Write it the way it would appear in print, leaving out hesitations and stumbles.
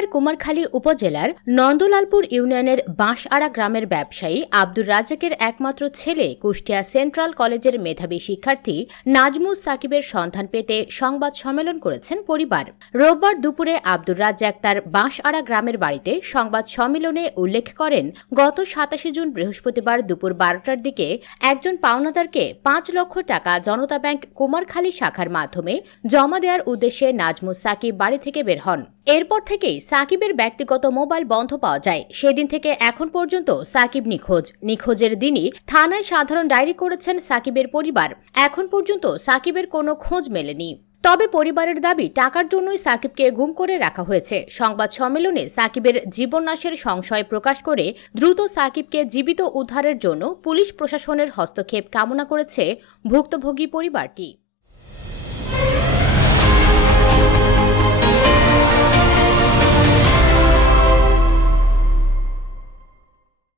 জেলার কুমারখালী উপজেলার নন্দলালপুর ইউনিয়নের বাঁশআড়া গ্রামের ব্যবসায়ী আব্দুর রাজ্জাকের একমাত্র ছেলে কুষ্টিয়া সেন্ট্রাল কলেজের মেধাবী শিক্ষার্থী নাজমুস সাকিবের সন্ধান পেতে সংবাদ সম্মেলন করেছেন পরিবার। রোববার দুপুরে আব্দুর রাজ্জাক তার বাঁশআড়া গ্রামের বাড়িতে সংবাদ সম্মেলনে উল্লেখ করেন, গত ২৭ জুন বৃহস্পতিবার দুপুর ১২টার দিকে একজন পাওনাদারকে ৫ লক্ষ টাকা জনতা ব্যাংক কুমারখালী শাখার মাধ্যমে জমা দেওয়ার উদ্দেশ্যে নাজমুস সাকিব বাড়ি থেকে বের হন। এরপর থেকেই সাকিবের ব্যক্তিগত মোবাইল বন্ধ পাওয়া যায়। সেদিন থেকে এখন পর্যন্ত সাকিব নিখোঁজের দিনই থানায় সাধারণ ডায়েরি করেছেন সাকিবের পরিবার। এখন পর্যন্ত সাকিবের কোনো খোঁজ মেলেনি। তবে পরিবারের দাবি, টাকার জন্যই সাকিবকে গুম করে রাখা হয়েছে। সংবাদ সম্মেলনে সাকিবের জীবননাশের সংশয় প্রকাশ করে দ্রুত সাকিবকে জীবিত উদ্ধারের জন্য পুলিশ প্রশাসনের হস্তক্ষেপ কামনা করেছে ভুক্তভোগী পরিবারটি।